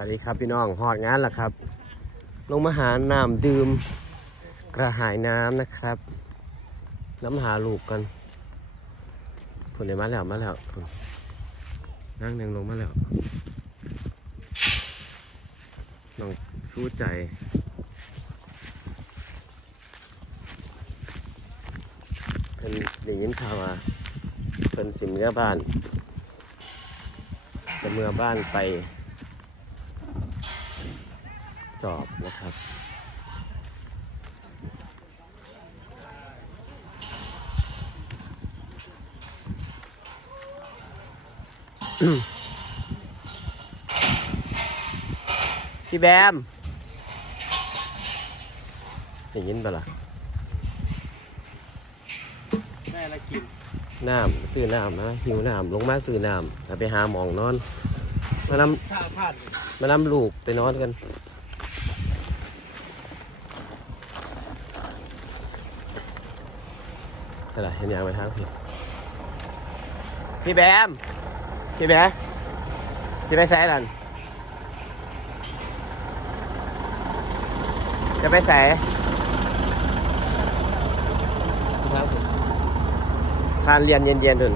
วัสดีครับพี่น้องหอดงานแล้วครับ ลงมาหาน้ำดื่ม กระหายน้ำนะครับ น้ำหาลูกกันผุนเลยมาแล้วมาแล้วนั่งหนึ่งลงมาแล้วน้องสู้ใจเพิ่นได้ยินข่าวว่าเพิ่นสิเมื่อบ้าน จะเมื่อบ้านไป สอบนะครับ พี่แบมได้ยินปะล่ะได้อะไรกินน้ำซื้อน้ำนะหิวน้ำลงมาซื้อน้ำแล้วไปหาหมองนอน มานถ้าผ่านำมานำลูกไปนอนกัน อะไรเห็นยังไปทางพี่พี่แบม พี่แบมพี่ไปแส่นั่นจะไปแส่คานเรียนเย็นๆดุน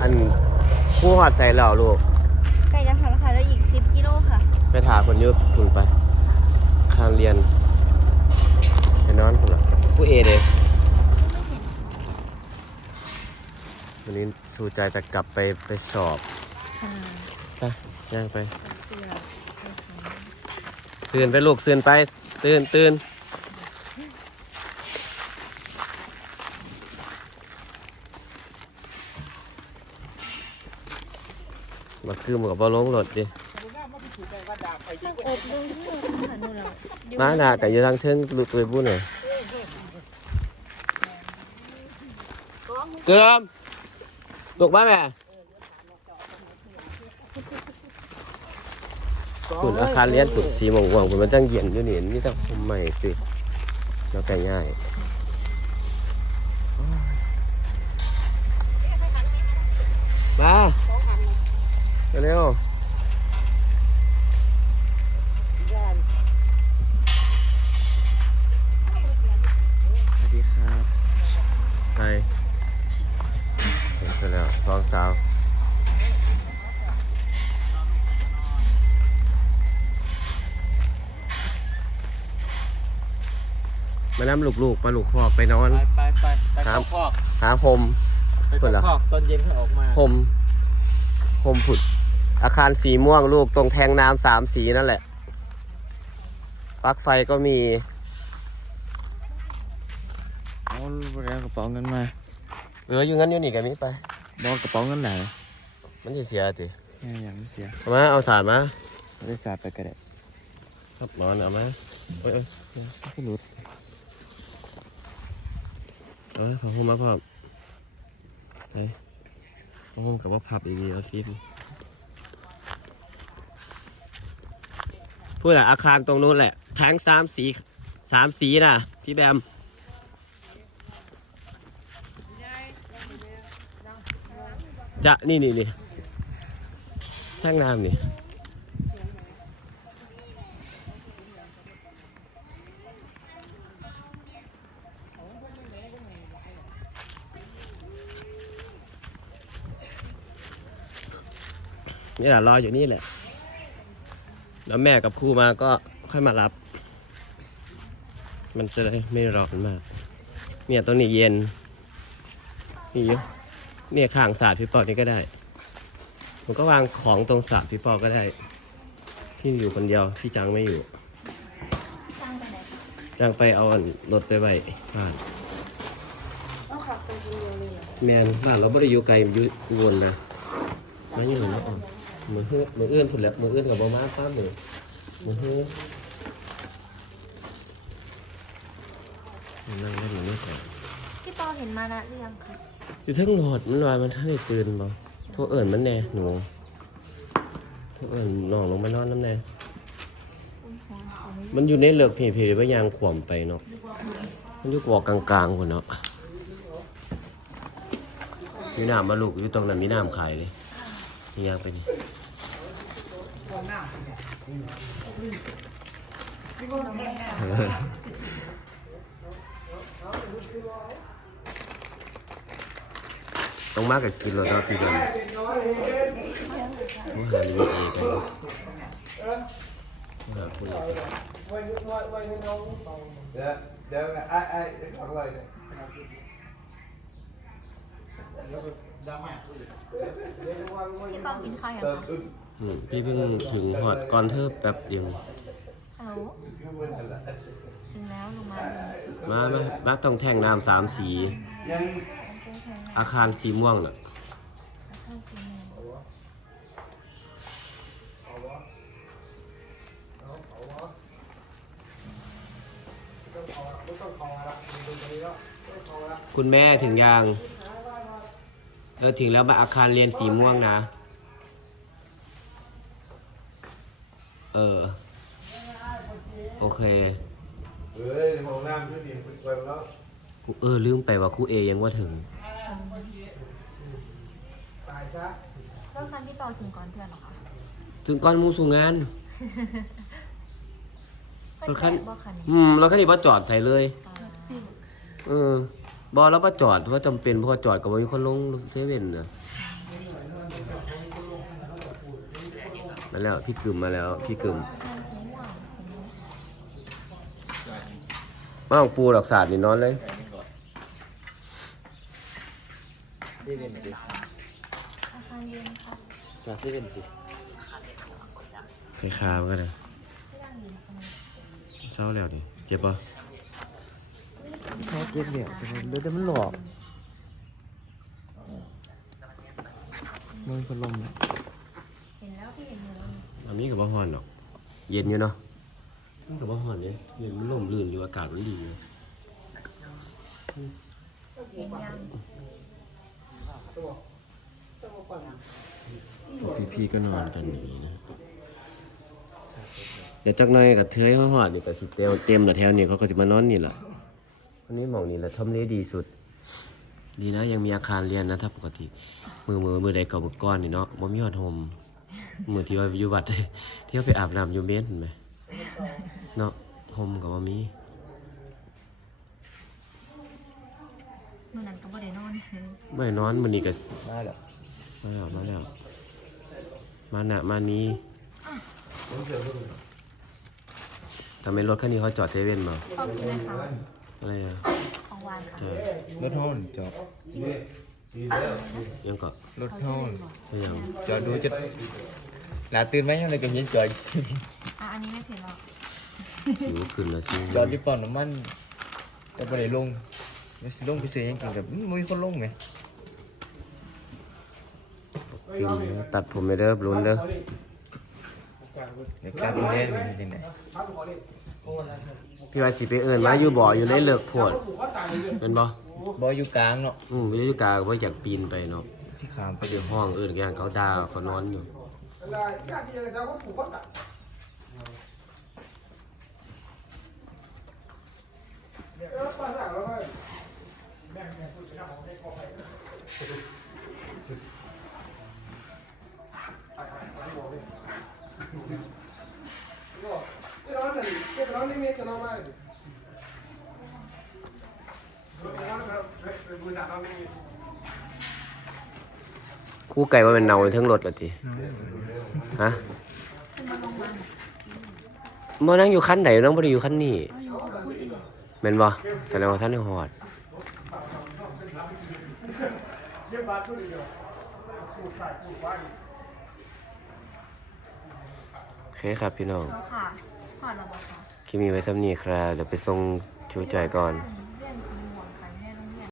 อันผู้หอดใส่เหล่าลูกใกล้จะทำแล้วค่ะแล้วอีก10กิโลค่ะ ไปถาคนอยุคุณไปคานเรียนไปนอนคุณหรอผู้เอเด้วั นนี้ชูใจจะกลับไปไปสอบไปย่างไปตื่นไปลูกตื่นไป ตื่นตื่นมาคือมันกับบอลงรถดิผมว่ามันถูกใจว่าดาบไปยิงอบดูที่เราต้องหาหนูแล้วมาหนาแต่อยู่ทางเทิงลูกตัวบุ้นหน่อยเกือม ลูกมาแม่ขุนอาคารเรียนขุนสีหมองหวงขุนมันจังเย็นอยู่นี่นี่ต้องคุมใหม่สิแล้วแต่ง่ายมาเร็วสวัสดีครับไปเห็นไปแล้ว สองสาวมานำลูกๆปลาลูกคอกไปนอน ไปไปไปไปครัเข้าบคอกหาโฮมไปคนเข้าละคอกตอนเย็นเขาออกมาโฮมโฮมผุด อาคารสีม่วงลูกตรงแทงน้ำสามสีนั่นแหละปลั๊กไฟก็มีเอาแล้วกระเป๋าเงินมาเหลืออยู่งั้นอยู่นี่กันนี้ไป บอกกระเป๋าเงินไหนมันจะเสียจิแม่ยังไม่เสียเอามาเอาสารมาไม่ได้สาดไปกระเด็ดครับนอนเอามาเอ้ยเอ้ยไม่รู้เอาขอหุ้มมาพ่อมไปขอหุ้มกับว่าพับอีกทีเอาซิมพูดอะอาคารตรงนู้นแหละแทงสามสีสามสีน่ะพี่แบม จะนี่นี่นี่แท่งน้ำนี่นี่แหละรออยู่นี่แหละ แล้วแม่กับครูมาก็ค่อยมารับ มันจะได้ไม่ร้อนมาก เนี่ยตรงนี้เย็นนี่อยู่ เนี่ยข้างสาดพี่ปอนี่ก็ได้ ผมก็วางของตรงสระพี่ปอก็ได้ พี่อยู่คนเดียวพี่จังไม่อยู่ ตั้งไปไหนจังไปเอารถไปไว้บ้านต้องขับไปคนเดียวเลยเหรอแมนบ้านเราไม่ได้อยู่ไกลอยู่อยู่บนเลยมาอยู่เนาะอ่อนมือเฮือมือเอื้อนพุ่นแล้วมือเอื้อนกับบ่มาป้ามือมือเฮือนั่งเล่นอยู่นี่ก่พี่ปอเห็นมานะหรือยังคะ อยู่ทั้งโหลดมันลอยมันท่านได้ตื่นบ่โทรเอิญมันแน่หนูโทรเอิญนองลงมานอนน้ำแน่มันอยู่ในเลือกเพเพว่ายางขวมไปเนาะมันอยู่กวอกกลางๆคนเนาะมีน้ำมาลูกอยู่ตรงนั้นมีน้ำขายเลยมียางไปนี่ ต้องมากกับกินแล้วเนาะพี่เดินมหาลิมิตเองกันมหาคุณเอก Ja, ja, ai ai hoặc lời này. พี่ปอกินข้าวยังคะ Ừ, อืมพี่เพิ่งถึงหอดก่อนเธอแป๊บเดียวฮัลโหล cứ quên là ถึงแล้วลงมาเลยมาไหมมาต้องแท่งน้ำสามสี nhân ต้องแพงนะ อาคารสีม่วงน่ะข้าวสีแดงคุณแม่ถึงยังเออถึงแล้วมาอาคารเรียนสีม่วงนะ เออ โอเค ơi hồ nam cứ điểm quên đó กูเออลืมไปว่าครูเอยังว่าถึง tài sát เลิกคันพี่ปอถึงก่อนเพื่อนเหรอคะถึงก่อนหมูสู่งานเพื่รอนถคันแกะบอกคันนี้อืมแล้วคันนี้ว่าจอดใส่เลยอ่าจริงเออบอแล้วว่าจอดเพราะจำเป็นเพราะว่าจอดกับว่ามีคนลงเซเว่นนะมาแล้วพี่กึมมาแล้วพี่กึมข้าวสีม่วงเห็นไหมมาของปูดอกสาดนี่นอนเลย เซเว่นดิ อาคารเรียนค่ะ จอดเซเว่นดิ ใส่คามนก็ได้ที่นั่งอยู่ตรงนี้เศร้าแล้วดิเจ็บปะซอสเจ็บเนี่ยแต่มันเดี๋ยวแต่มันหลอกมันพัดลมเนี่ยเห็นแล้วพี่เห็นอยู่แล้วนี่อันนี้กับว่าฮอนหรอก เย็นอยู่เนาะนี่กับว่าฮอนเนี่ยเย็นมันลมลื่นอยู่อากาศมันดีอยู่เห็นยังพวกพี่ๆก็นอนกันอย่างนี้นะ เดี๋ยวจักหน่อยกับเทยเขาหอดนี่ก็สิเต็มเต็มละแถวนี่เขาก็จะมานอนนี่แหละวันนี้หมองนี่แหละทำเลดีสุด ดีนะยังมีอาคารเรียนนะถ้าปกติ มือมือมือใดกับมือก้อนนี่เนาะบ่มีหอดโฮมมือที่ว่าอยู่วัด ที่ว่าไปอาบน้ำอยู่เมสเห็นไหมเนาะโฮมกับว่ามีเมื่อนั้นก็บ่ได้นอนไม่นอนมันนี่ก็มาแล้วมาแล้วมาแล้วมาหนะมานี้ ทำไมรถคันนี้เขาจอดเซเว่นมาชอบกินอะไรคะอะไรอะของหวานค่ะใช่รถห้อนจอดยังก็รถห้อนไม่ยังจอดดูจะหนาตื่นไหมยังไงก็เห็นจอดอยู่อะอันนี้ไม่เผ็ดหรอกสิวขึ้นแล้วสิวจอดที่ปั๊มน้ำมันแต่บ่ได้ลงไม่สิลงไปซื้อหยังกินกับอืมบ่มีคนลงไหมขึ้นแล้วตัดผมไม่เด้อรุนเด้อ เดี๋ยวการดูแลมันเป็นยังไงพี่ว่าสิไปเอิ้นมาอยู่บ่ออยู่ในเลิกโพดเป็นบ่บ่อยู่กลางเนาะอืมวิทยากาก็บ่อยากปีนไปเนาะสิขามไปไปถึงห้องเอิ้นกันเขาด่าเขานอนอยู่ cái đó lên cho nó mai คู่ไก่ว่าเป็นเนาทั้งรถละติฮะบ่นั่งอยู่คันไหนน้องบ่ได้อยู่คันนี้แม่นบ่แสดงว่าท่านได้ฮอดโอเคครับพี่น้อง แล้วค่ะถอดระบอกค่ะคลิปนี้ไว้ซ้ำนี้ครับเดี๋ยวไปส่งชูใจอยก่อน